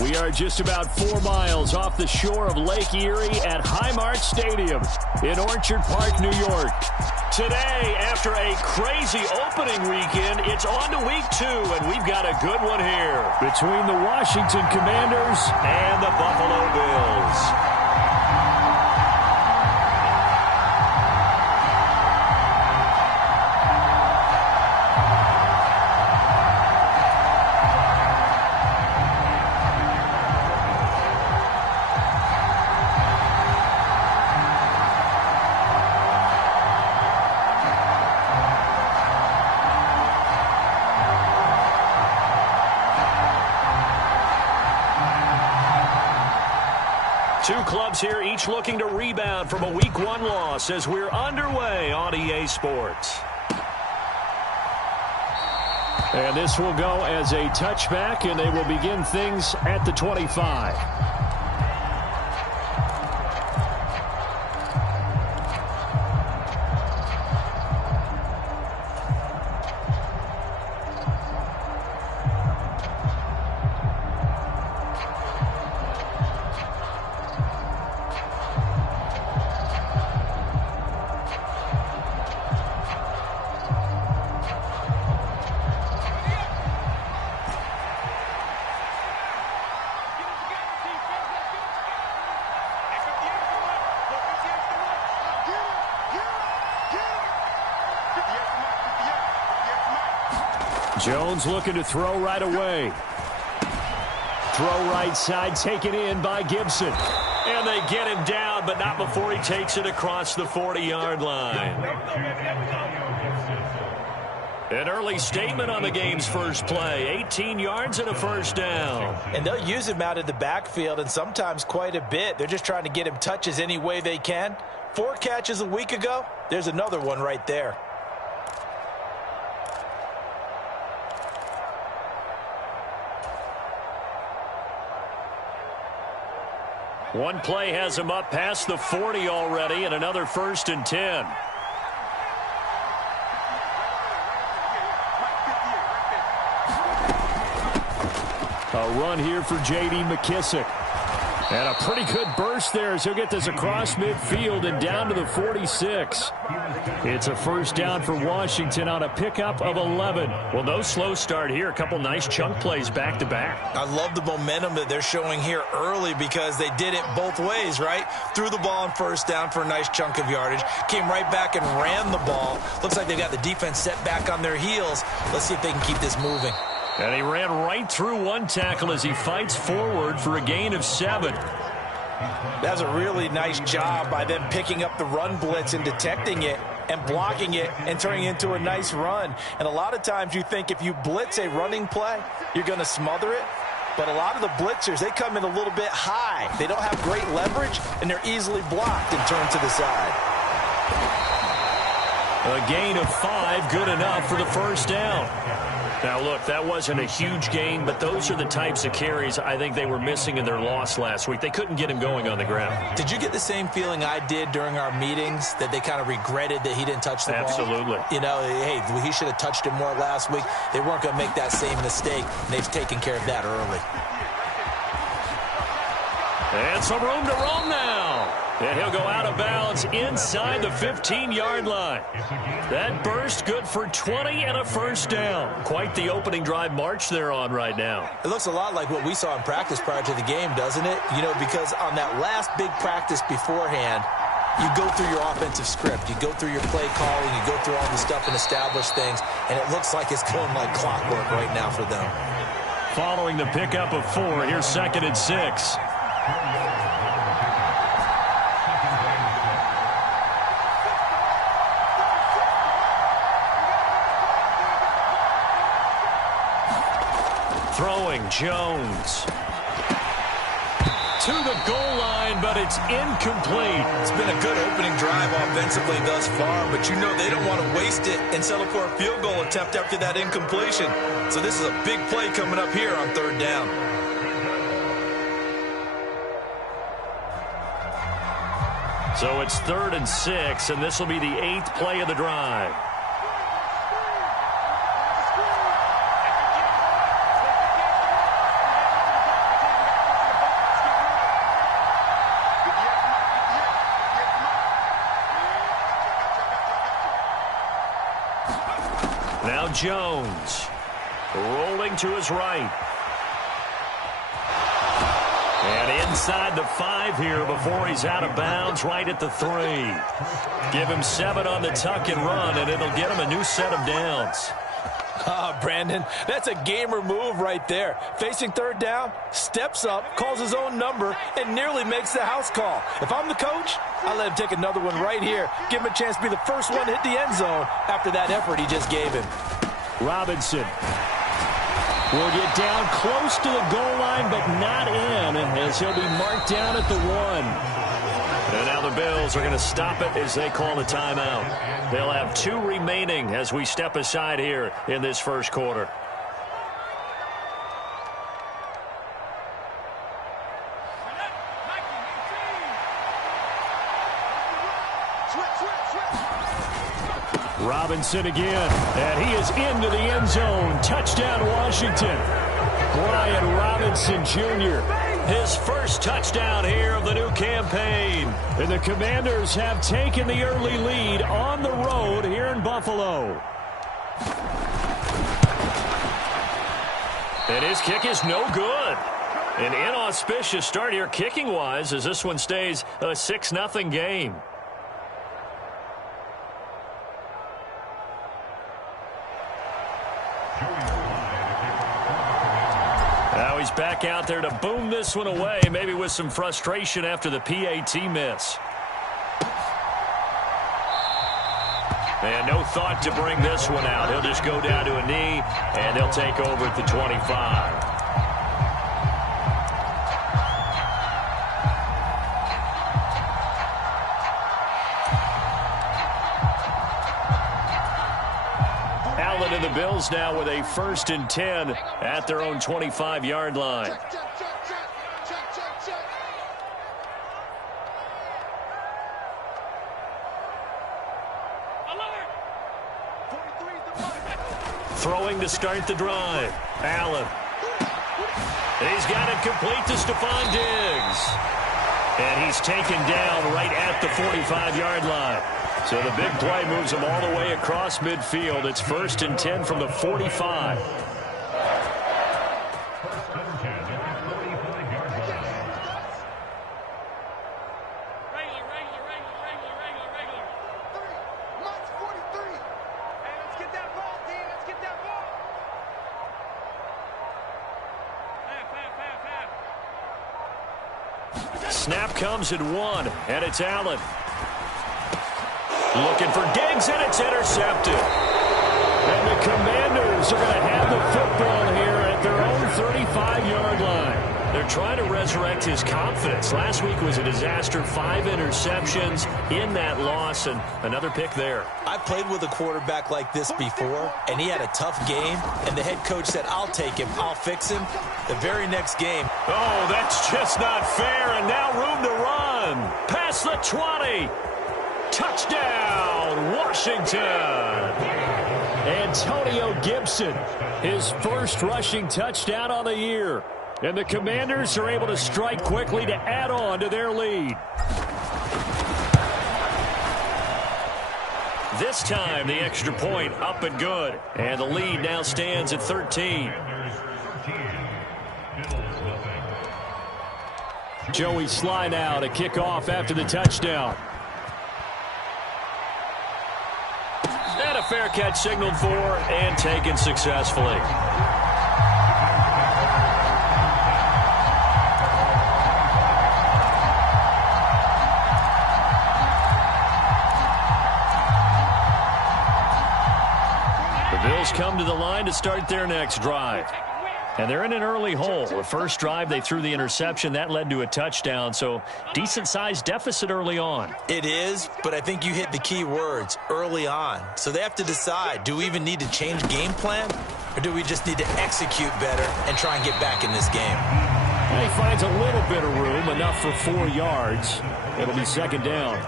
We are just about 4 miles off the shore of Lake Erie at Highmark Stadium in Orchard Park, New York. Today, after a crazy opening weekend, it's on to week 2, and we've got a good one here between the Washington Commanders and the Buffalo Bills. Two clubs here, each looking to rebound from a Week 1 loss as we're underway on EA Sports. And this will go as a touchback, and they will begin things at the 25. Jones looking to throw right away. Throw right side, taken in by Gibson. And they get him down, but not before he takes it across the 40-yard line. An early statement on the game's first play. 18 yards and a first down. And they'll use him out of the backfield, and sometimes quite a bit. They're just trying to get him touches any way they can. 4 catches a week ago. There's another one right there. One play has him up past the 40 already, and another 1st and 10. A run here for J.D. McKissick. And a pretty good burst there as he'll get this across midfield and down to the 46. It's a first down for Washington on a pickup of 11. Well, no slow start here. A couple nice chunk plays back-to-back. I love the momentum that they're showing here early because they did it both ways, right? Threw the ball on first down for a nice chunk of yardage. Came right back and ran the ball. Looks like they've got the defense set back on their heels. Let's see if they can keep this moving. And he ran right through one tackle as he fights forward for a gain of 7. That's a really nice job by them picking up the run blitz and detecting it and blocking it and turning it into a nice run. And a lot of times you think if you blitz a running play, you're going to smother it. But a lot of the blitzers, they come in a little bit high. They don't have great leverage, and they're easily blocked and turned to the side. A gain of 5, good enough for the first down. Now, look, that wasn't a huge gain, but those are the types of carries I think they were missing in their loss last week. They couldn't get him going on the ground. Did you get the same feeling I did during our meetings, that they kind of regretted that he didn't touch the ball? Absolutely. You know, hey, he should have touched it more last week. They weren't going to make that same mistake, and they've taken care of that early. And some room to roam now. And he'll go out of bounds inside the 15-yard line. That burst good for 20 and a first down. Quite the opening drive march they're on right now. It looks a lot like what we saw in practice prior to the game, doesn't it? You know, because on that last big practice beforehand, you go through your offensive script. You go through your play calling. You go through all the stuff and establish things. And it looks like it's going like clockwork right now for them. Following the pickup of 4, here's 2nd and 6. Throwing Jones to the goal line, but it's incomplete. It's been a good opening drive offensively thus far, but you know they don't want to waste it and settle for a field goal attempt after that incompletion. So this is a big play coming up here on 3rd down. So it's 3rd and 6, and this will be the 8th play of the drive. Jones. Rolling to his right. And inside the 5 here before he's out of bounds, right at the 3. Give him 7 on the tuck and run, and it'll get him a new set of downs. Brandon, that's a gamer move right there. Facing 3rd down, steps up, calls his own number, and nearly makes the house call. If I'm the coach, I let him take another one right here. Give him a chance to be the first one to hit the end zone after that effort he just gave him. Robinson will get down close to the goal line, but not in, as he'll be marked down at the 1. And now the Bills are going to stop it as they call a timeout. They'll have 2 remaining as we step aside here in this first quarter. Robinson again, and he is into the end zone. Touchdown, Washington. Brian Robinson Jr., his first touchdown here of the new campaign. And the Commanders have taken the early lead on the road here in Buffalo. And his kick is no good. An inauspicious start here kicking-wise as this one stays a 6-0 game. Now he's back out there to boom this one away, maybe with some frustration after the PAT miss. And no thought to bring this one out. He'll just go down to a knee, and he'll take over at the 25. Allen and the Bills now with a 1st and 10 at their own 25-yard line. Throwing to start the drive. Allen. He's got it complete to Stephon Diggs. And he's taken down right at the 45-yard line. So the big play moves him all the way across midfield. It's 1st and 10 from the 45. Snap comes at 1, and it's Allen. Looking for Diggs, and it's intercepted. And the Commanders are going to have the football here at their own 35-yard line. They're trying to resurrect his confidence. Last week was a disaster. 5 interceptions in that loss, and another pick there. I've played with a quarterback like this before, and he had a tough game, and the head coach said, I'll take him, I'll fix him. The very next game. Oh, that's just not fair, and now room to run. Past the 20. Touchdown, Washington. Antonio Gibson, his first rushing touchdown on the year. And the Commanders are able to strike quickly to add on to their lead. This time, the extra point up and good. And the lead now stands at 13. Joey Sly now to kick off after the touchdown. And a fair catch signaled for and taken successfully. The Bills come to the line to start their next drive. And they're in an early hole. The first drive, they threw the interception. That led to a touchdown, so decent-sized deficit early on. It is, but I think you hit the key words, early on. So they have to decide, do we even need to change game plan, or do we just need to execute better and try and get back in this game? And he finds a little bit of room, enough for 4 yards. It'll be 2nd down.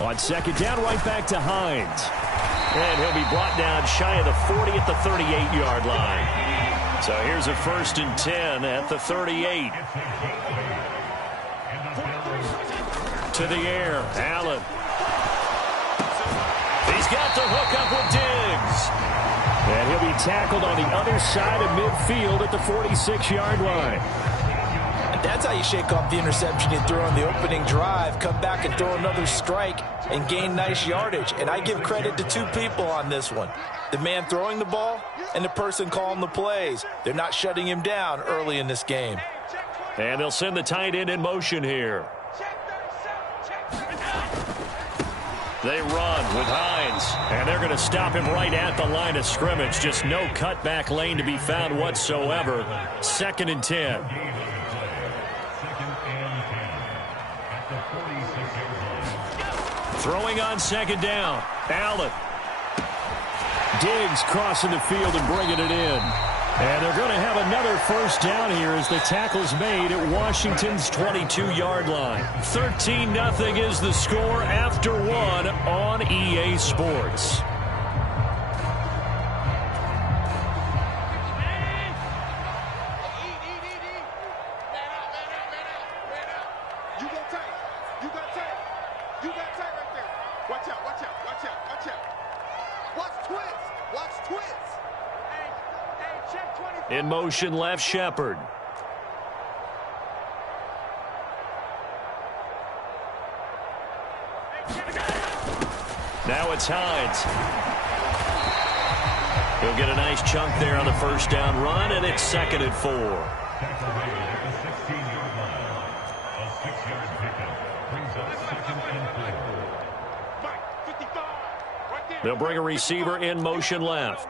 On 2nd down, right back to Hines. And he'll be brought down shy of the 40 at the 38-yard line. So here's a 1st and 10 at the 38. to the air. Allen. He's got the hook up with Diggs. And he'll be tackled on the other side of midfield at the 46-yard line. And that's how you shake off the interception you threw on the opening drive, come back and throw another strike and gain nice yardage. And I give credit to two people on this one. The man throwing the ball and the person calling the plays. They're not shutting him down early in this game. And they'll send the tight end in motion here. They run with Hines, and they're going to stop him right at the line of scrimmage. Just no cutback lane to be found whatsoever. 2nd and 10. Throwing on 2nd down. Allen. Diggs crossing the field and bringing it in. And they're going to have another 1st down here as the tackle's made at Washington's 22-yard line. 13-0 is the score after 1 on EA Sports. In motion left, Shepard. Now it's Hines. He'll get a nice chunk there on the 1st down run, and it's 2nd and 4. They'll bring a receiver in motion left.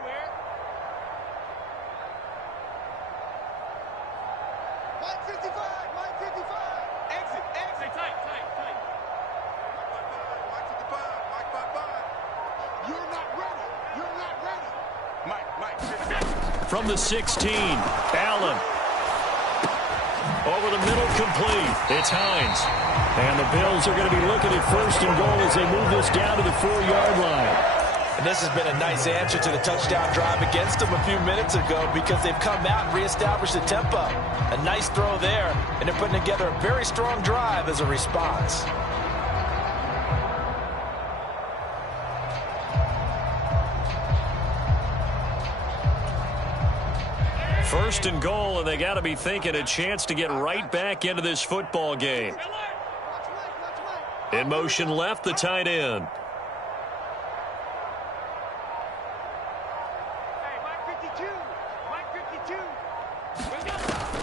From the 16, Allen. Over the middle, complete. It's Hines. And the Bills are going to be looking at 1st and goal as they move this down to the 4-yard line. And this has been a nice answer to the touchdown drive against them a few minutes ago because they've come out and reestablished the tempo. A nice throw there, and they're putting together a very strong drive as a response. First and goal, and they got to be thinking a chance to get right back into this football game. In motion left, the tight end.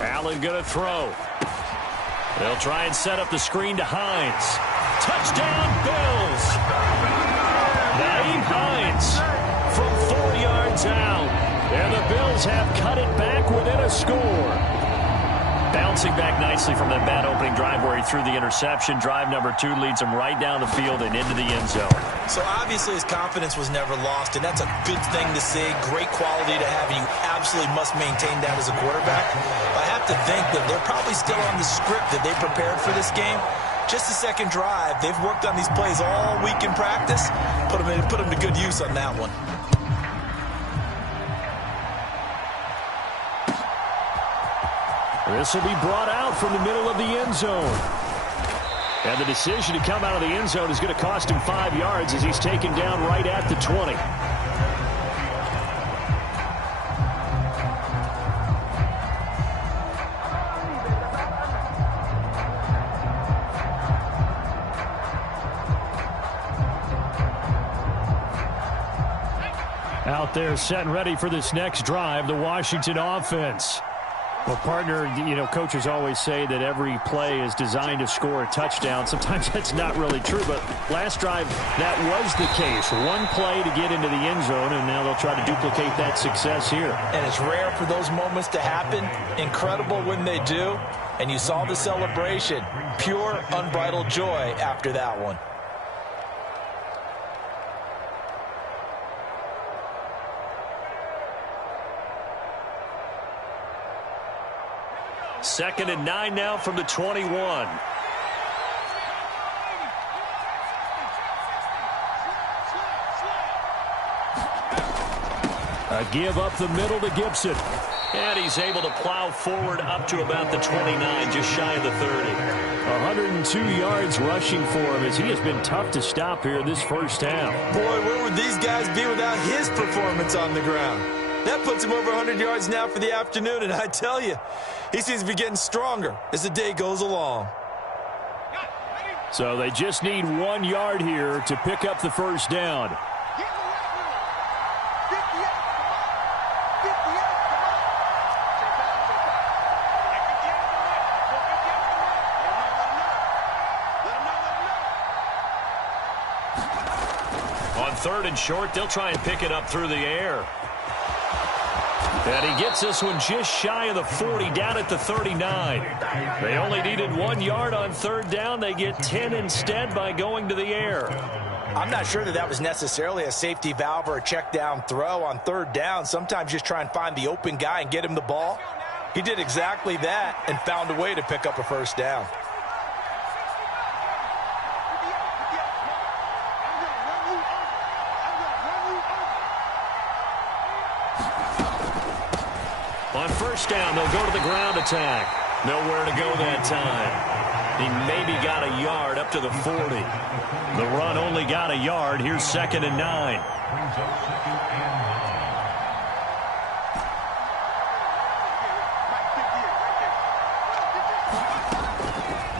Allen going to throw. They'll try and set up the screen to Hines. Touchdown, Bills! Naeem Hines from 4 yards out. And the Bills have cut it back within a score. Bouncing back nicely from that bad opening drive where he threw the interception. Drive number 2 leads him right down the field and into the end zone. So obviously his confidence was never lost, and that's a good thing to see. Great quality to have, and you absolutely must maintain that as a quarterback. But I have to think that they're probably still on the script that they prepared for this game. Just the 2nd drive. They've worked on these plays all week in practice. Put them to good use on that one. This will be brought out from the middle of the end zone. And the decision to come out of the end zone is going to cost him 5 yards as he's taken down right at the 20. Out there set and ready for this next drive, the Washington offense. Well, partner, coaches always say that every play is designed to score a touchdown. Sometimes that's not really true, but last drive, that was the case. One play to get into the end zone, and now they'll try to duplicate that success here. And it's rare for those moments to happen. Incredible when they do. And you saw the celebration. Pure, unbridled joy after that one. Second and 9 now from the 21. A give up the middle to Gibson. And he's able to plow forward up to about the 29, just shy of the 30. 102 yards rushing for him as he has been tough to stop here this first half. Boy, where would these guys be without his performance on the ground? That puts him over 100 yards now for the afternoon, and I tell you, he seems to be getting stronger as the day goes along. So they just need 1 yard here to pick up the first down. On 3rd and short, they'll try and pick it up through the air. And he gets this one just shy of the 40, down at the 39. They only needed 1 yard on 3rd down. They get 10 instead by going to the air. I'm not sure that was necessarily a safety valve or a check down throw on 3rd down. Sometimes just try and find the open guy and get him the ball. He did exactly that and found a way to pick up a first down. On 1st down, they'll go to the ground attack. Nowhere to go that time. He maybe got a yard up to the 40. The run only got a yard. Here's 2nd and 9.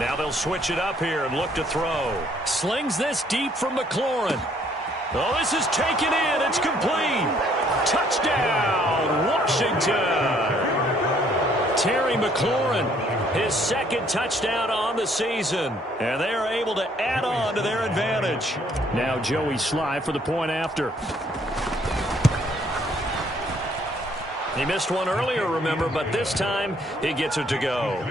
Now they'll switch it up here and look to throw. Slings this deep from McLaurin. Oh, this is taken in. It's complete. Touchdown, Washington. Terry McLaurin, his 2nd touchdown on the season. And they are able to add on to their advantage. Now Joey Sly for the point after. He missed one earlier, remember, but this time he gets it to go.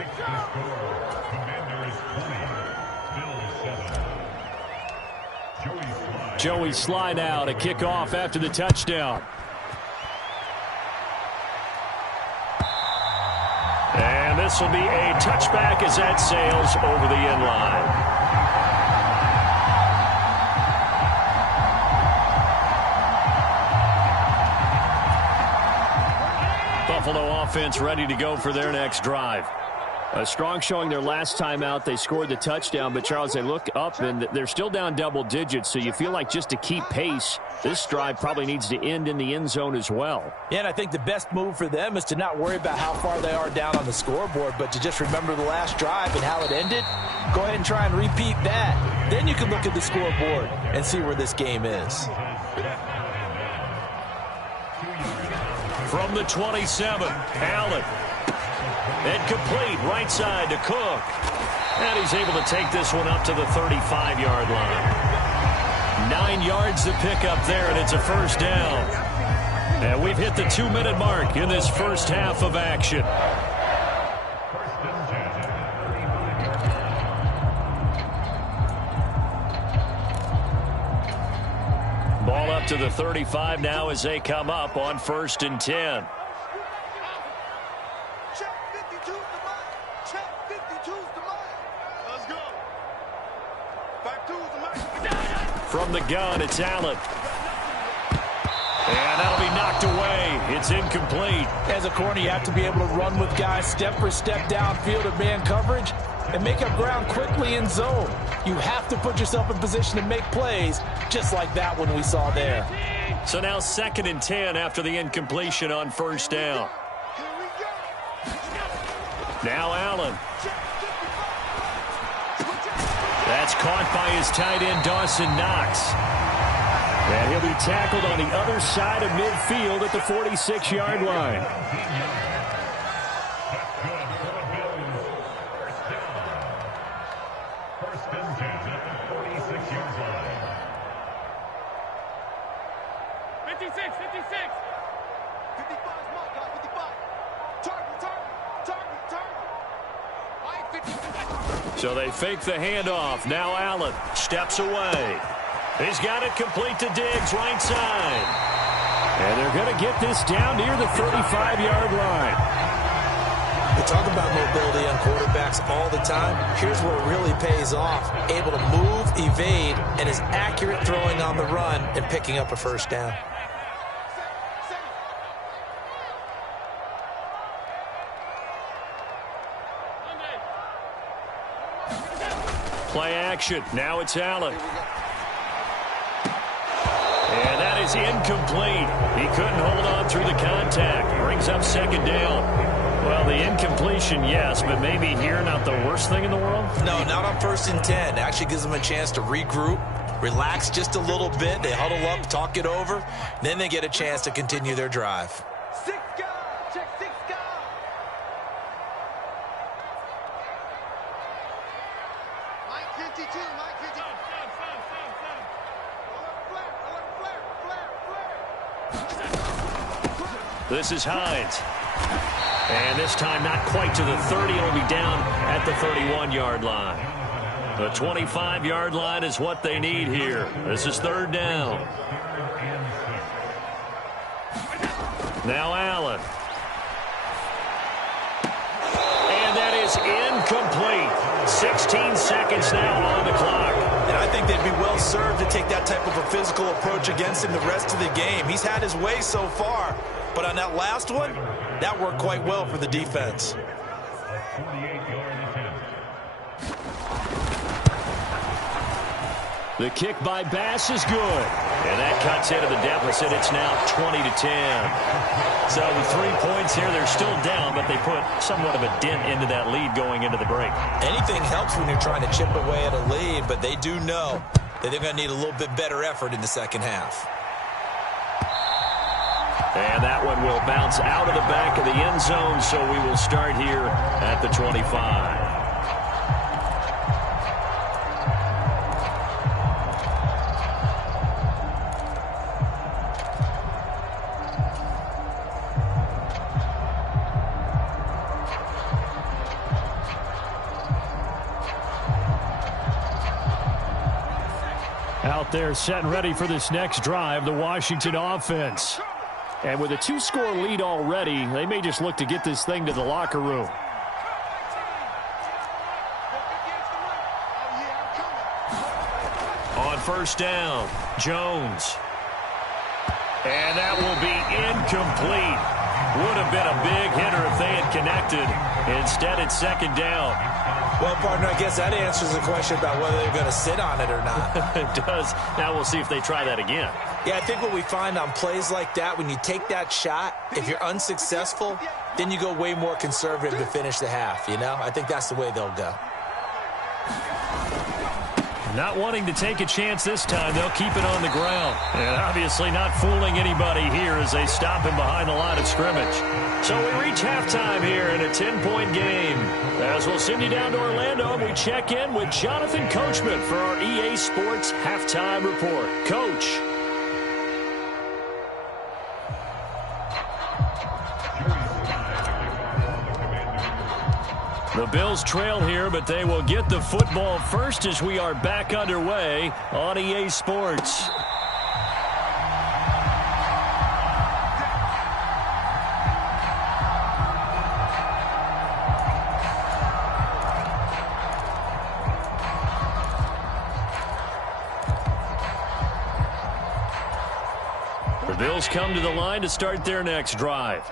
Joey Sly now to kick off after the touchdown. And this will be a touchback as that sails over the end line. Buffalo offense ready to go for their next drive. A strong showing their last time out. They scored the touchdown, but, Charles, they look up, and they're still down double digits, so you feel like just to keep pace, this drive probably needs to end in the end zone as well. Yeah, and I think the best move for them is to not worry about how far they are down on the scoreboard, but to just remember the last drive and how it ended. Go ahead and try and repeat that. Then you can look at the scoreboard and see where this game is. From the 27, Allen. And complete, right side to Cook. And he's able to take this one up to the 35-yard line. 9 yards to pick up there, and it's a first down. And we've hit the 2-minute mark in this first half of action. Ball up to the 35 now as they come up on 1st and 10. From the gun, it's Allen. And that'll be knocked away. It's incomplete. As a corner, you have to be able to run with guys step for step downfield of man coverage and make up ground quickly in zone. You have to put yourself in position to make plays, just like that one we saw there. So now 2nd and 10 after the incompletion on 1st down. Now Allen. That's caught by his tight end, Dawson Knox. And he'll be tackled on the other side of midfield at the 46-yard line. First and 10 at the 46-yard line. 56, 56. 55 is marked, 55. Target. So they fake the handoff. Now Allen steps away. He's got it complete to Diggs, right side. And they're going to get this down near the 35-yard line. We talk about mobility on quarterbacks all the time. Here's where it really pays off. Able to move, evade, and is accurate throwing on the run and picking up a first down. action. Now it's Allen. And that is incomplete. He couldn't hold on through the contact. Brings up second down. Well, the incompletion, yes, but maybe here not the worst thing in the world? No, not on 1st and 10. Actually gives them a chance to regroup, relax just a little bit. They huddle up, talk it over. Then they get a chance to continue their drive. 6 guard. Check 6 guard. Mike 52. Mike 52. This is Hines. And this time not quite to the 30. It'll be down at the 31-yard line. The 25-yard line is what they need here. This is 3rd down. Now Allen. And that is incomplete. 16 seconds now on the clock. And I think they'd be well served to take that type of a physical approach against him the rest of the game. He's had his way so far. But on that last one, that worked quite well for the defense. The kick by Bass is good. And that cuts into the deficit. It's now 20-10. So with 3 points here, they're still down, but they put somewhat of a dent into that lead going into the break. Anything helps when you're trying to chip away at a lead, but they do know that they're going to need a little bit better effort in the second half. And that one will bounce out of the back of the end zone, so we will start here at the 25. Out there set and ready for this next drive, the Washington offense. And with a 2-score lead already, they may just look to get this thing to the locker room. On 1st down, Jones. And that will be incomplete. Would have been a big hitter if they had connected. Instead, it's 2nd down. Well, partner, I guess that answers the question about whether they're going to sit on it or not. It does. Now we'll see if they try that again. Yeah, I think what we find on plays like that, when you take that shot, if you're unsuccessful, then you go way more conservative to finish the half, you know? I think that's the way they'll go. Not wanting to take a chance this time, they'll keep it on the ground. And obviously not fooling anybody here as they stop him behind the line of scrimmage. So we reach halftime here in a 10-point game. As we'll send you down to Orlando, we check in with Jonathan Coachman for our EA Sports Halftime Report. Coach. The Bills trail here, but they will get the football first as we are back underway on EA Sports. The Bills come to the line to start their next drive.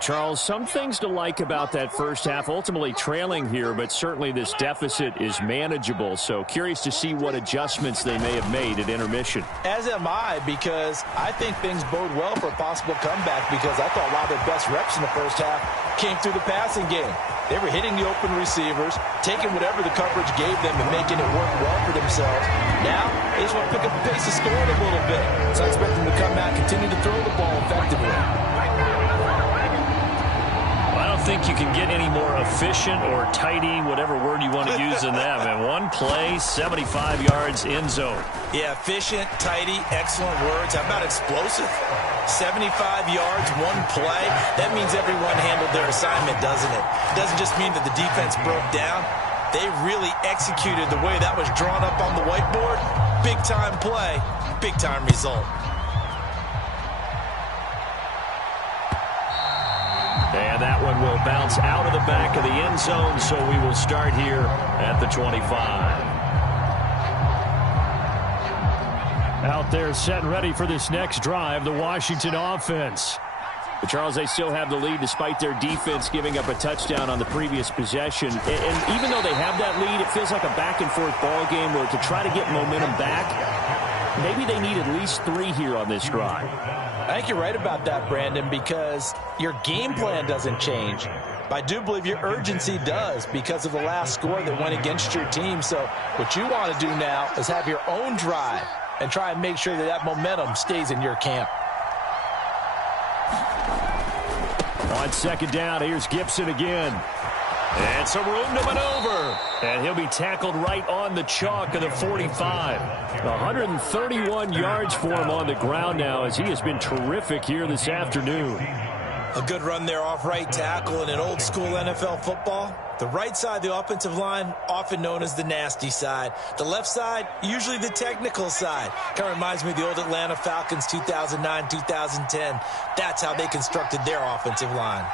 Charles, some things to like about that first half, ultimately trailing here, but certainly this deficit is manageable. So curious to see what adjustments they may have made at intermission. As am I, because I think things bode well for a possible comeback, because I thought a lot of their best reps in the first half came through the passing game. They were hitting the open receivers, taking whatever the coverage gave them and making it work well for themselves. Now, they just want to pick up the pace of scoring a little bit. So I expect them to come out, continue to throw the ball effectively. I don't think you can get any more efficient or tidy, whatever word you want to use in that. And one play, 75 yards in zone. Yeah, efficient, tidy, excellent words. How about explosive? 75 yards, one play. That means everyone handled their assignment, doesn't it? It doesn't just mean that the defense broke down. They really executed the way that was drawn up on the whiteboard. Big-time play, big-time result. And that one will bounce out of the back of the end zone, so we will start here at the 25. Out there set and ready for this next drive, the Washington offense. But Charles, they still have the lead despite their defense giving up a touchdown on the previous possession. And even though they have that lead, it feels like a back-and-forth ball game where to try to get momentum back, maybe they need at least 3 here on this drive. I think you're right about that, Brandon, because your game plan doesn't change. I do believe your urgency does because of the last score that went against your team. So what you want to do now is have your own drive and try and make sure that that momentum stays in your camp. On second down, here's Gibson again. And some room to maneuver. And he'll be tackled right on the chalk of the 45. 131 yards for him on the ground now as he has been terrific here this afternoon. A good run there off right tackle in an old school NFL football. The right side of the offensive line, often known as the nasty side. The left side, usually the technical side. Kind of reminds me of the old Atlanta Falcons 2009, 2010. That's how they constructed their offensive line.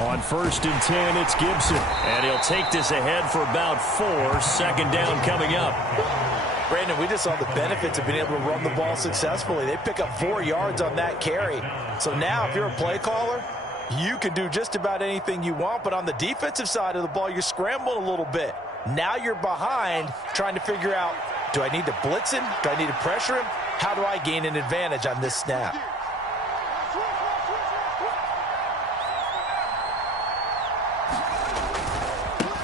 On 1st and 10, it's Gibson. And he'll take this ahead for about 4. Second down coming up. Brandon, we just saw the benefits of being able to run the ball successfully. They pick up 4 yards on that carry. So now if you're a play caller, you can do just about anything you want. But on the defensive side of the ball, you're scrambling a little bit. Now you're behind trying to figure out, do I need to blitz him? Do I need to pressure him? How do I gain an advantage on this snap?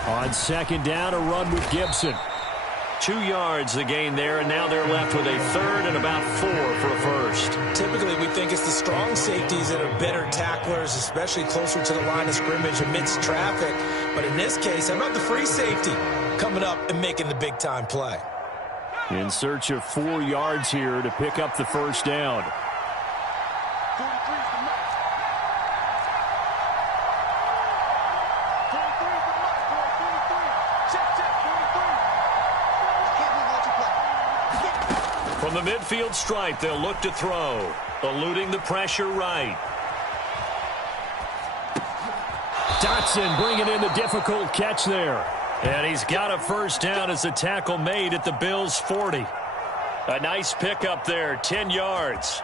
On second down, a run with Gibson. 2 yards the gain there, and now they're left with a 3rd and about 4 for a first. Typically, we think it's the strong safeties that are better tacklers, especially closer to the line of scrimmage amidst traffic. But in this case, how about the free safety coming up and making the big-time play? In search of 4 yards here to pick up the first down. From the midfield stripe, they'll look to throw. Eluding the pressure right. Dotson bringing in the difficult catch there. And he's got a first down as the tackle made at the Bills' 40. A nice pickup there, 10 yards.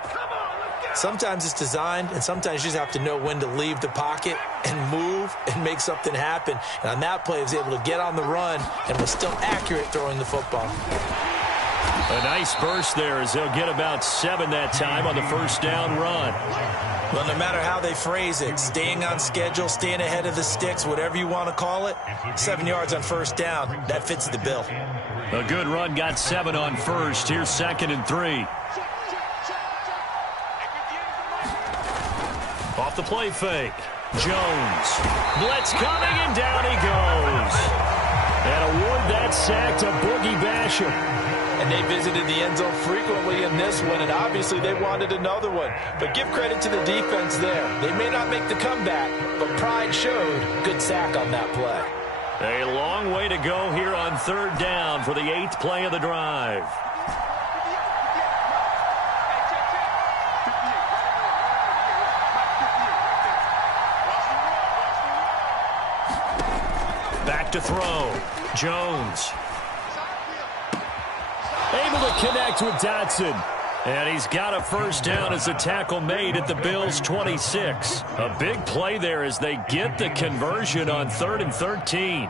Sometimes it's designed, and sometimes you just have to know when to leave the pocket and move and make something happen. And on that play, he was able to get on the run and was still accurate throwing the football. A nice burst there as they'll get about 7 that time on the first down run. Well, no matter how they phrase it, staying on schedule, staying ahead of the sticks, whatever you want to call it, 7 yards on first down, that fits the bill. A good run got 7 on first. Here's 2nd and 3. Off the play fake. Jones. Blitz coming, and down he goes. And award that sack to Boogie Basham. And they visited the end zone frequently in this one, and obviously they wanted another one. But give credit to the defense there. They may not make the comeback, but pride showed. Good sack on that play. A long way to go here on 3rd down for the 8th play of the drive. Back to throw. Jones. Able to connect with Dotson. And he's got a first down as the tackle made at the Bills' 26. A big play there as they get the conversion on 3rd and 13.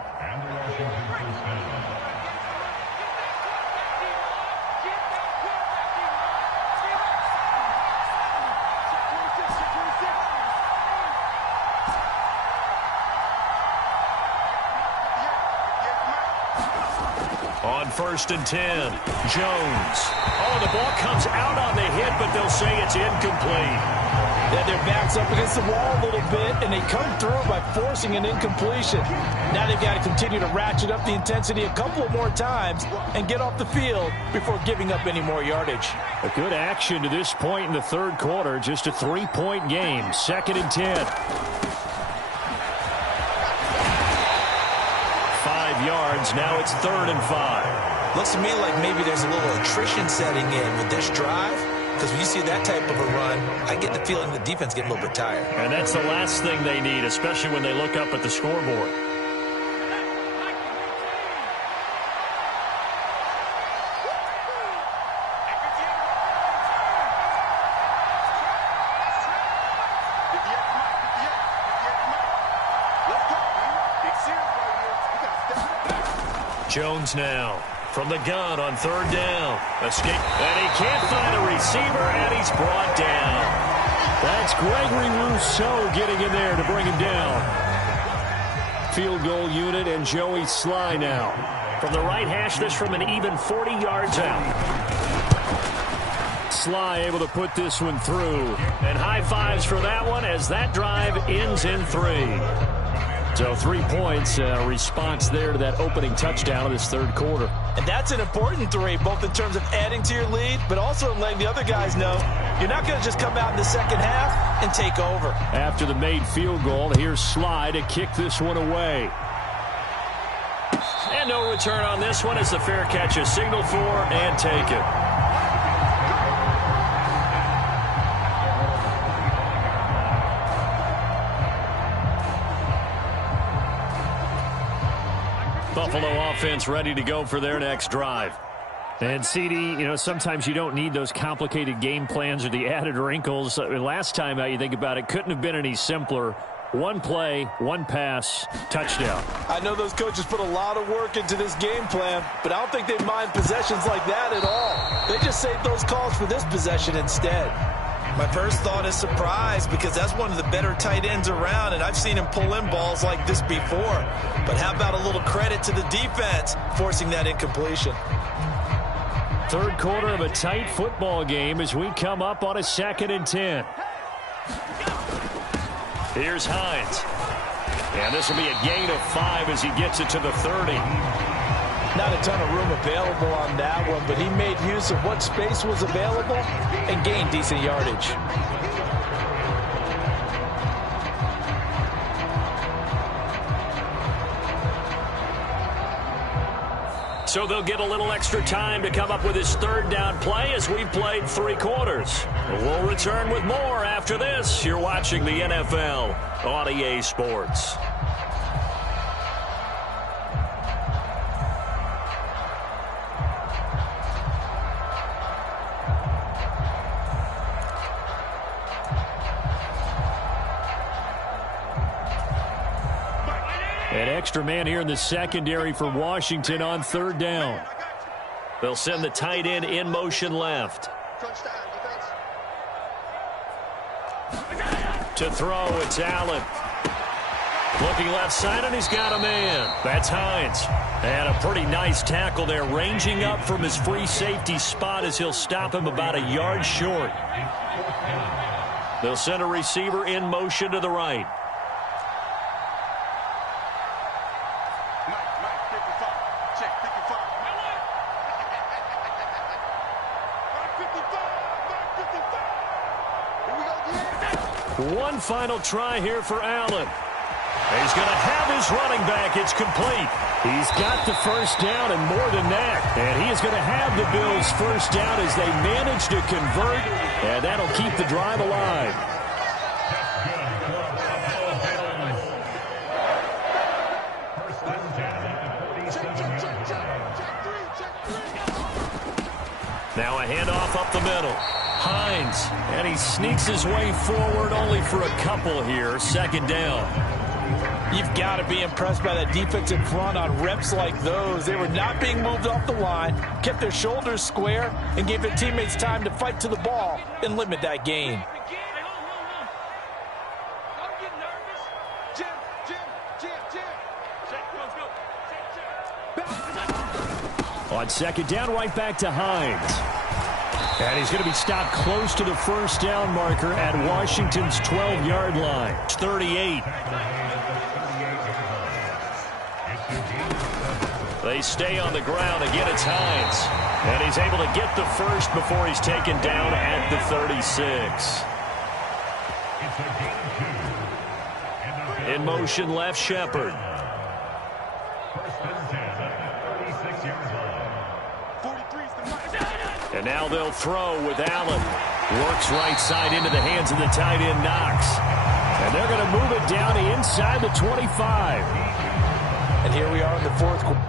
On 1st and 10, Jones. Oh, the ball comes out on the hit, but they'll say it's incomplete. Yeah, their back's up against the wall a little bit, and they come through by forcing an incompletion. Now they've got to continue to ratchet up the intensity a couple of more times and get off the field before giving up any more yardage. A good action to this point in the 3rd quarter. Just a 3-point game. 2nd and 10. 5 yards. Now it's 3rd and 5. Looks to me like maybe there's a little attrition setting in with this drive. Because when you see that type of a run, I get the feeling the defense get a little bit tired. And that's the last thing they need, especially when they look up at the scoreboard. Jones now from the gun on third down. Escape, and he can't find a receiver, and he's brought down. That's Gregory Rousseau getting in there to bring him down. Field goal unit and Joey Sly now. From the right hash, this from an even 40 yards out. Sly able to put this one through. And high fives for that one as that drive ends in 3. So 3 points, response there to that opening touchdown of this third quarter. And that's an important 3, both in terms of adding to your lead, but also letting the other guys know you're not going to just come out in the second half and take over. After the made field goal, here's Sly to kick this one away. And no return on this one as the fair catch is signaled for and taken. Buffalo offense ready to go for their next drive. And, CD, sometimes you don't need those complicated game plans or the added wrinkles. Last time out, you think about it, couldn't have been any simpler. One play, one pass, touchdown. I know those coaches put a lot of work into this game plan, but I don't think they mind possessions like that at all. They just saved those calls for this possession instead. My first thought is surprise because that's one of the better tight ends around, and I've seen him pull in balls like this before. But how about a little credit to the defense forcing that incompletion? Third quarter of a tight football game as we come up on a 2nd and 10. Here's Hines. And this will be a gain of 5 as he gets it to the 30. Not a ton of room available on that one, but he made use of what space was available and gained decent yardage. So they'll get a little extra time to come up with his third down play as we've played 3 quarters. We'll return with more after this. You're watching the NFL on EA Sports. An extra man here in the secondary for Washington on third down. They'll send the tight end in motion left. To throw, it's Allen. Looking left side, and he's got a man. That's Hines. And a pretty nice tackle there, ranging up from his free safety spot as he'll stop him about a yard short. They'll send a receiver in motion to the right. One final try here for Allen. He's going to have his running back. It's complete. He's got the first down and more than that. And he is going to have the Bills' first down as they manage to convert. And that'll keep the drive alive. Now a handoff up the middle. Hines, and he sneaks his way forward only for a couple here. Second down. You've got to be impressed by that defensive front on reps like those. They were not being moved off the line, kept their shoulders square, and gave their teammates time to fight to the ball and limit that gain. On second down, right back to Hines. And he's going to be stopped close to the first down marker at Washington's 12-yard line. 38. They stay on the ground. Again, it's Hines. And he's able to get the first before he's taken down at the 36. In motion, left Shepard. And now they'll throw with Allen. Works right side into the hands of the tight end, Knox. And they're going to move it down to inside the 25. And here we are in the fourth quarter.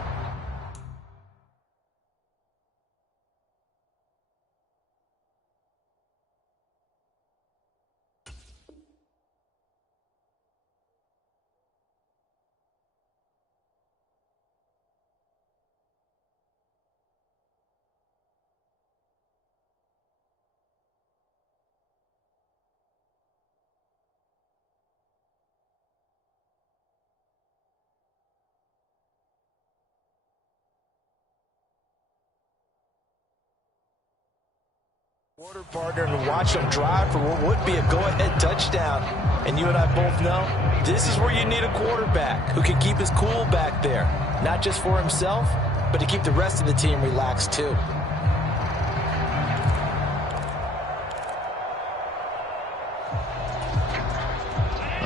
Quarter partner and watch them drive for what would be a go-ahead touchdown. And you and I both know this is where you need a quarterback who can keep his cool back there, not just for himself, but to keep the rest of the team relaxed too.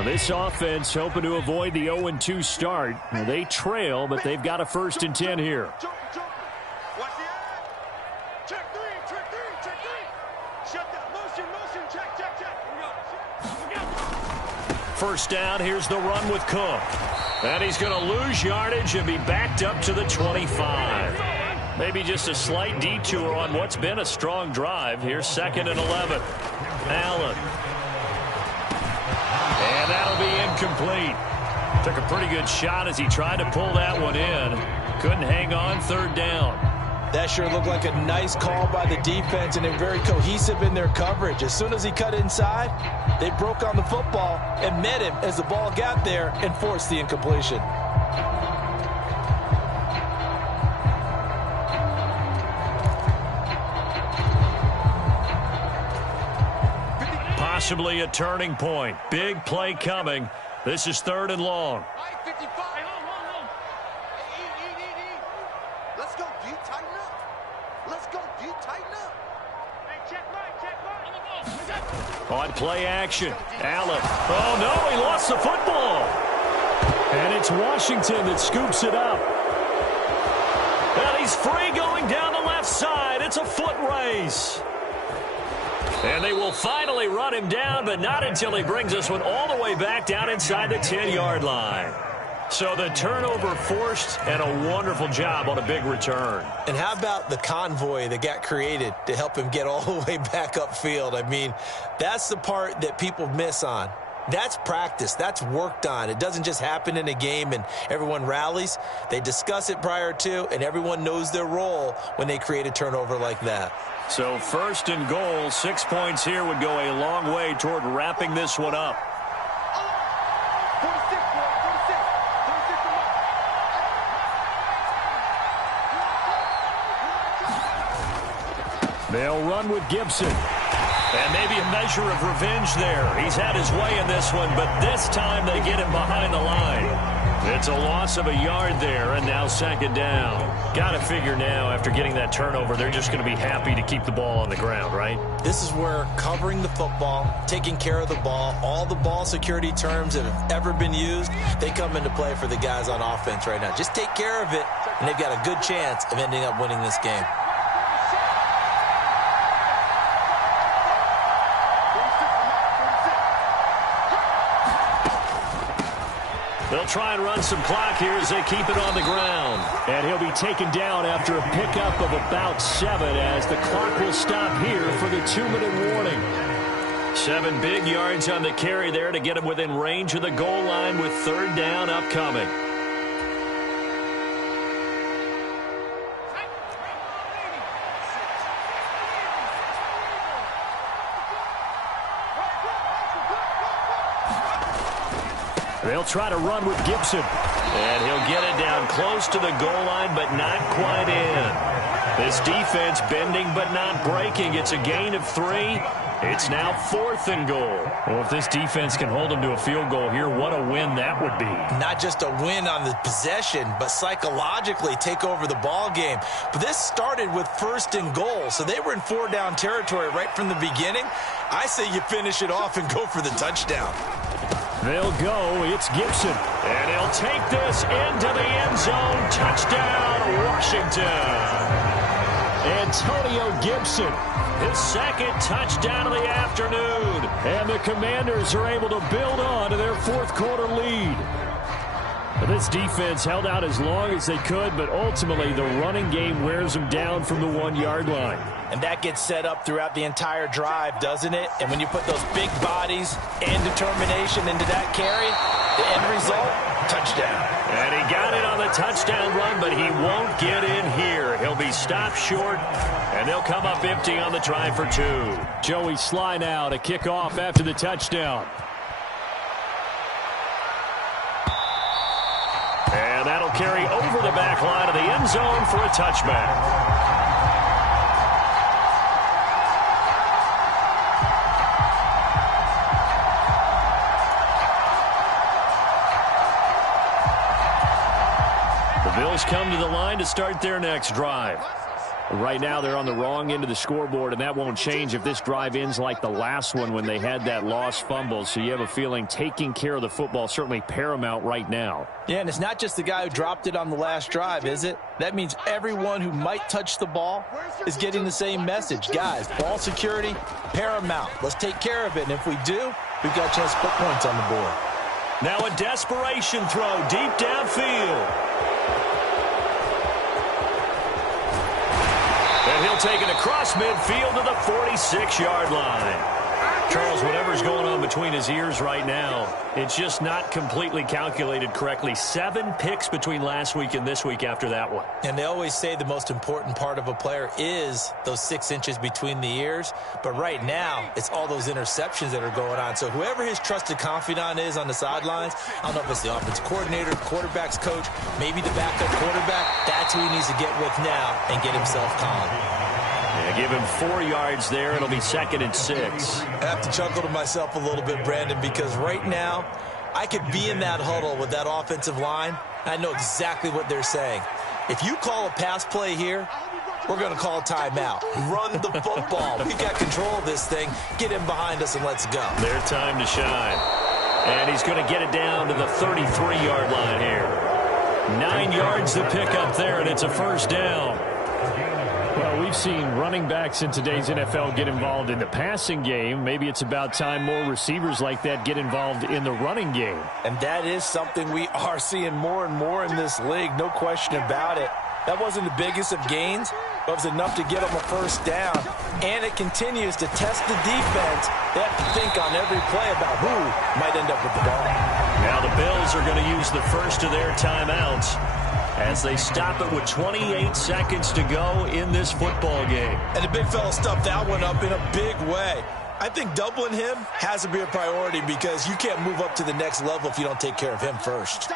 This offense hoping to avoid the 0-2 start. They trail, but they've got a 1st and 10 here. Watch the eye. Check three. Shut down. Motion. Check. First down, here's the run with Cook. And he's going to lose yardage and be backed up to the 25. Maybe just a slight detour on what's been a strong drive. Here's 2nd and 11. Allen. And that'll be incomplete. Took a pretty good shot as he tried to pull that one in. Couldn't hang on, 3rd down. That sure looked like a nice call by the defense, and they're very cohesive in their coverage. As soon as he cut inside, they broke on the football and met him as the ball got there and forced the incompletion. Possibly a turning point. Big play coming. This is 3rd and long. 55. Let's go, D. Tighten up. Hey, check right. On play action. Allen. Oh, no, he lost the football. And it's Washington that scoops it up. And he's free going down the left side. It's a foot race. And they will finally run him down, but not until he brings this one all the way back down inside the 10-yard line. So the turnover forced, and a wonderful job on a big return. And how about the convoy that got created to help him get all the way back upfield? I mean, that's the part that people miss on. That's practice. That's worked on. It doesn't just happen in a game and everyone rallies. They discuss it prior to, and everyone knows their role when they create a turnover like that. So 1st and goal, 6 points here would go a long way toward wrapping this one up. 46, They'll run with Gibson. And maybe a measure of revenge there. He's had his way in this one, but this time they get him behind the line. It's a loss of a yard there, and now 2nd down. Got to figure now, after getting that turnover, they're just going to be happy to keep the ball on the ground, right? This is where covering the football, taking care of the ball, all the ball security terms that have ever been used, they come into play for the guys on offense right now. Just take care of it, and they've got a good chance of ending up winning this game. They'll try and run some clock here as they keep it on the ground. And he'll be taken down after a pickup of about 7 as the clock will stop here for the 2-minute warning. 7 big yards on the carry there to get him within range of the goal line with 3rd down upcoming. They'll try to run with Gibson. And he'll get it down close to the goal line, but not quite in. This defense bending but not breaking. It's a gain of 3. It's now 4th and goal. Well, if this defense can hold them to a field goal here, what a win that would be. Not just a win on the possession, but psychologically take over the ball game. But this started with 1st and goal, so they were in 4-down territory right from the beginning. I say you finish it off and go for the touchdown. They'll go. It's Gibson. And he'll take this into the end zone. Touchdown, Washington. Antonio Gibson, his 2nd touchdown of the afternoon. And the Commanders are able to build on to their 4th quarter lead. But this defense held out as long as they could, but ultimately the running game wears them down from the 1-yard line. And that gets set up throughout the entire drive, doesn't it? And when you put those big bodies and determination into that carry, the end result, touchdown. And he got it on the touchdown run, but he won't get in here. He'll be stopped short, and they'll come up empty on the try for 2. Joey Sly now to kick off after the touchdown. And that'll carry over the back line of the end zone for a touchback. The Bills come to the line to start their next drive. Right now, they're on the wrong end of the scoreboard, and that won't change if this drive ends like the last one when they had that lost fumble. So you have a feeling taking care of the football certainly paramount right now. Yeah, and it's not just the guy who dropped it on the last drive, is it? That means everyone who might touch the ball is getting the same message. Guys, ball security, paramount. Let's take care of it, and if we do, we've got a chance to put points on the board. Now a desperation throw deep downfield. And he'll take it across midfield to the 46-yard line. Charles, whatever's going on between his ears right now, it's just not completely calculated correctly. 7 picks between last week and this week after that one. And they always say the most important part of a player is those 6 inches between the ears. But right now, it's all those interceptions that are going on. So whoever his trusted confidant is on the sidelines, I don't know if it's the offensive coordinator, quarterback's coach, maybe the backup quarterback, that's who he needs to get with now and get himself calm. Yeah, give him 4 yards there. It'll be 2nd and 6. I have to chuckle to myself a little bit, Brandon, because right now I could be in that huddle with that offensive line. I know exactly what they're saying. If you call a pass play here, we're going to call a timeout. Run the football. We got control of this thing. Get him behind us and let's go. Their time to shine. And he's going to get it down to the 33-yard line here. 9 yards to pick up there, and it's a first down. Well, we've seen running backs in today's NFL get involved in the passing game. Maybe it's about time more receivers like that get involved in the running game. And that is something we are seeing more and more in this league, no question about it. That wasn't the biggest of gains, but it was enough to get them a first down. And it continues to test the defense. They have to think on every play about who might end up with the ball. Now the Bills are going to use the first of their timeouts as they stop it with 28 seconds to go in this football game. And the big fella stuffed that one up in a big way. I think doubling him has to be a priority because you can't move up to the next level if you don't take care of him first.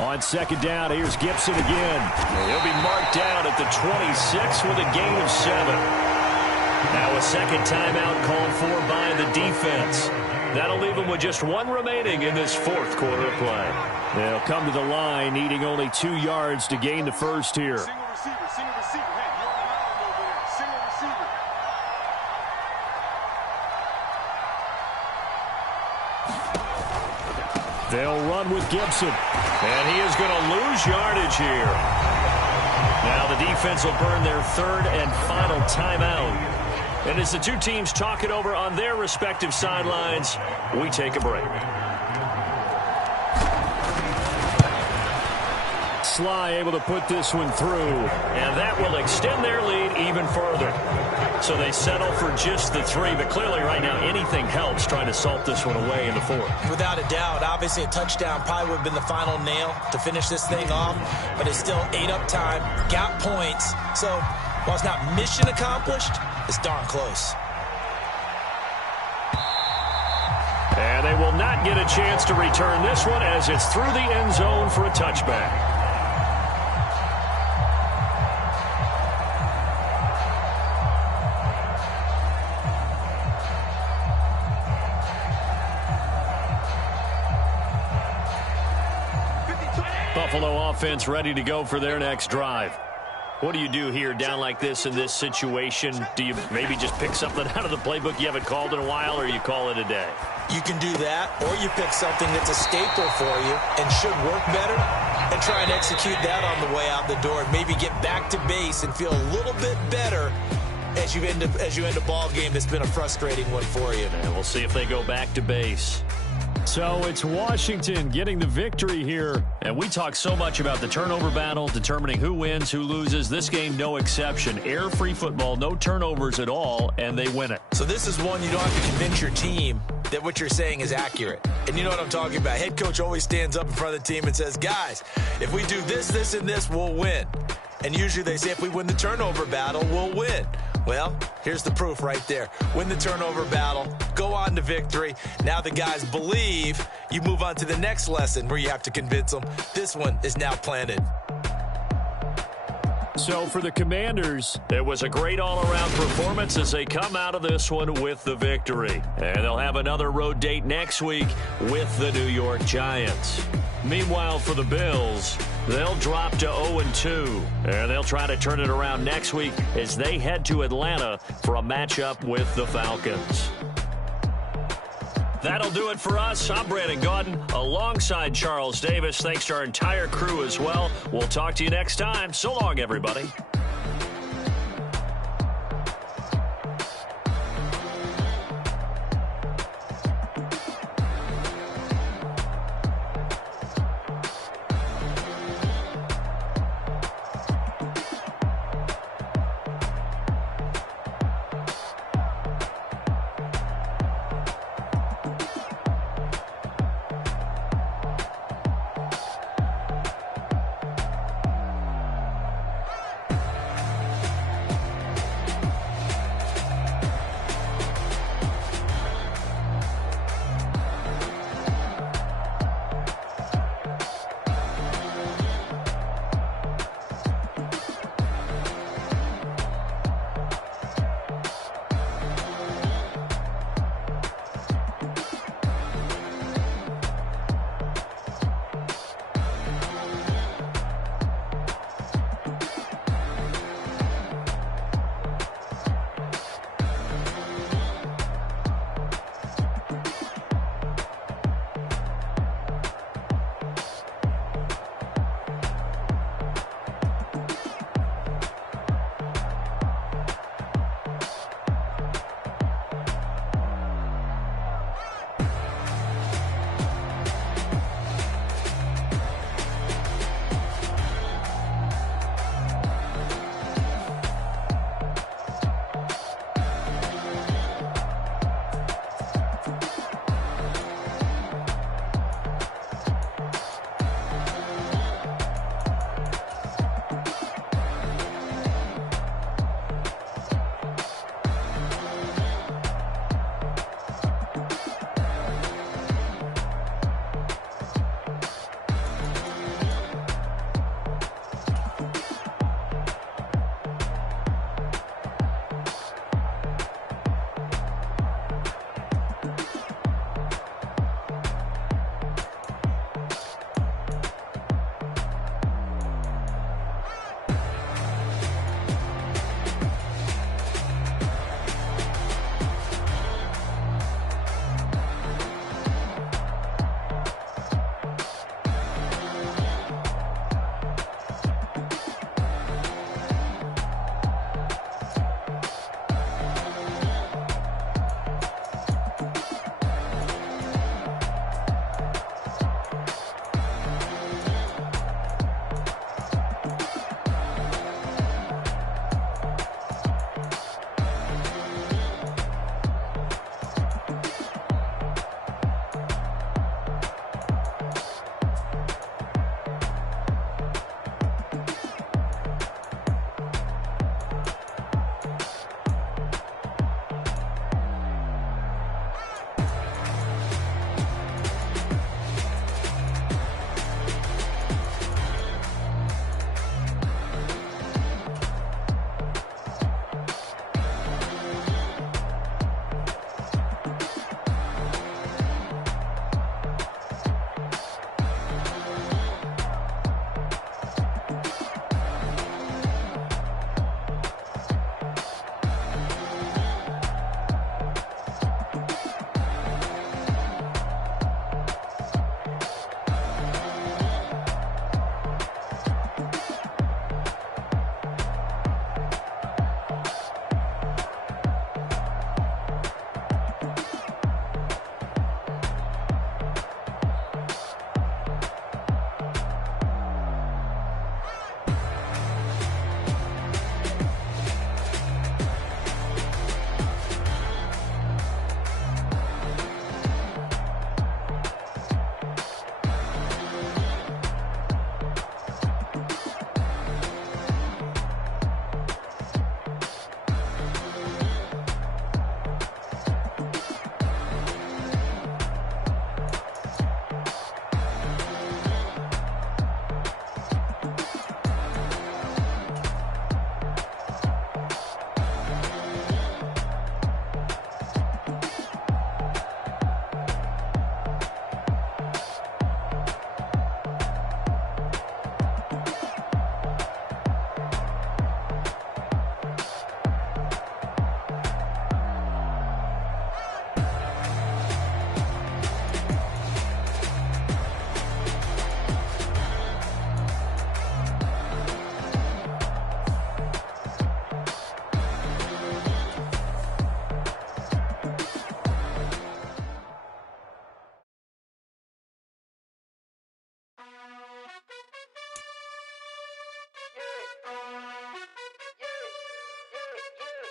On 2nd down, here's Gibson again. He'll be marked down at the 26 with a gain of 7. Now a second timeout called for by the defense. That'll leave them with just 1 remaining in this 4th quarter of play. They'll come to the line, needing only 2 yards to gain the first here. Single receiver, single receiver. Hey, you're on an island over there. Single receiver. They'll run with Gibson. And he is going to lose yardage here. Now the defense will burn their 3rd and final timeout. And as the two teams talk it over on their respective sidelines, we take a break. Sly able to put this one through, and that will extend their lead even further. So they settle for just the 3, but clearly right now anything helps trying to salt this one away in the 4th. Without a doubt, obviously a touchdown probably would have been the final nail to finish this thing off, but it's still ate up time, got points. So while it's not mission accomplished, it's darn close. And they will not get a chance to return this one as it's through the end zone for a touchback. Buffalo offense ready to go for their next drive. What do you do here down like this in this situation? Do you maybe just pick something out of the playbook you haven't called in a while, or you call it a day? You can do that, or you pick something that's a staple for you and should work better and try and execute that on the way out the door and maybe get back to base and feel a little bit better as you end a ball game that's been a frustrating one for you. And we'll see if they go back to base. So it's Washington getting the victory here. And we talk so much about the turnover battle, determining who wins, who loses. This game, no exception. Air-free football, no turnovers at all, and they win it. So this is one you don't have to convince your team that what you're saying is accurate. And you know what I'm talking about. Head coach always stands up in front of the team and says, guys, if we do this, this, and this, we'll win. And usually they say if we win the turnover battle, we'll win. Well, here's the proof right there. Win the turnover battle, go on to victory. Now the guys believe. You move on to the next lesson where you have to convince them. This one is now planted. So for the Commanders, it was a great all-around performance as they come out of this one with the victory. And they'll have another road date next week with the New York Giants. Meanwhile, for the Bills, they'll drop to 0-2, and they'll try to turn it around next week as they head to Atlanta for a matchup with the Falcons. That'll do it for us. I'm Brandon Gaudin alongside Charles Davis. Thanks to our entire crew as well. We'll talk to you next time. So long, everybody.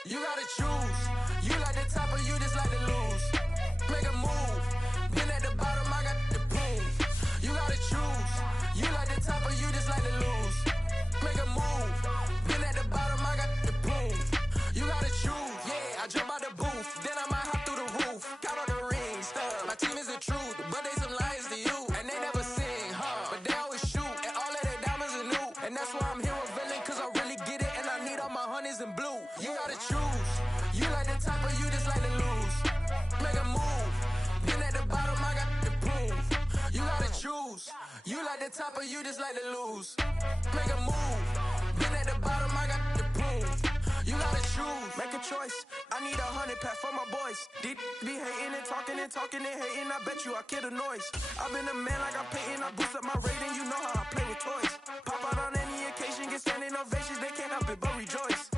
You gotta choose. You like the top or you just like to lose. Make a move. Been at the bottom, I got the prove. You gotta choose. You like the top or you just like to lose. Make a move. Been at the bottom, I got the prove. You gotta choose. Yeah, I jump out the booth. Then I might hop through the roof. Count on the rings. My team is the truth, but they some liars to you. And they never sing, but they always shoot. And all of their diamonds are new. And that's why I'm here with villain, cause I really get it. And I need all my honeys in blue. You gotta choose. You like the top or you just like to lose. Make a move. Been at the bottom, I got the proof. You gotta choose. You like the top or you just like to lose. Make a move. Been at the bottom, I got the proof. You gotta choose. Make a choice. I need 100 pack for my boys. Be hating and talking and talking and hating. I bet you I kill the noise. I've been a man like I'm painting. I boost up my rating. You know how I play with toys. Pop out on any occasion, get standing ovations. They can't help it but rejoice.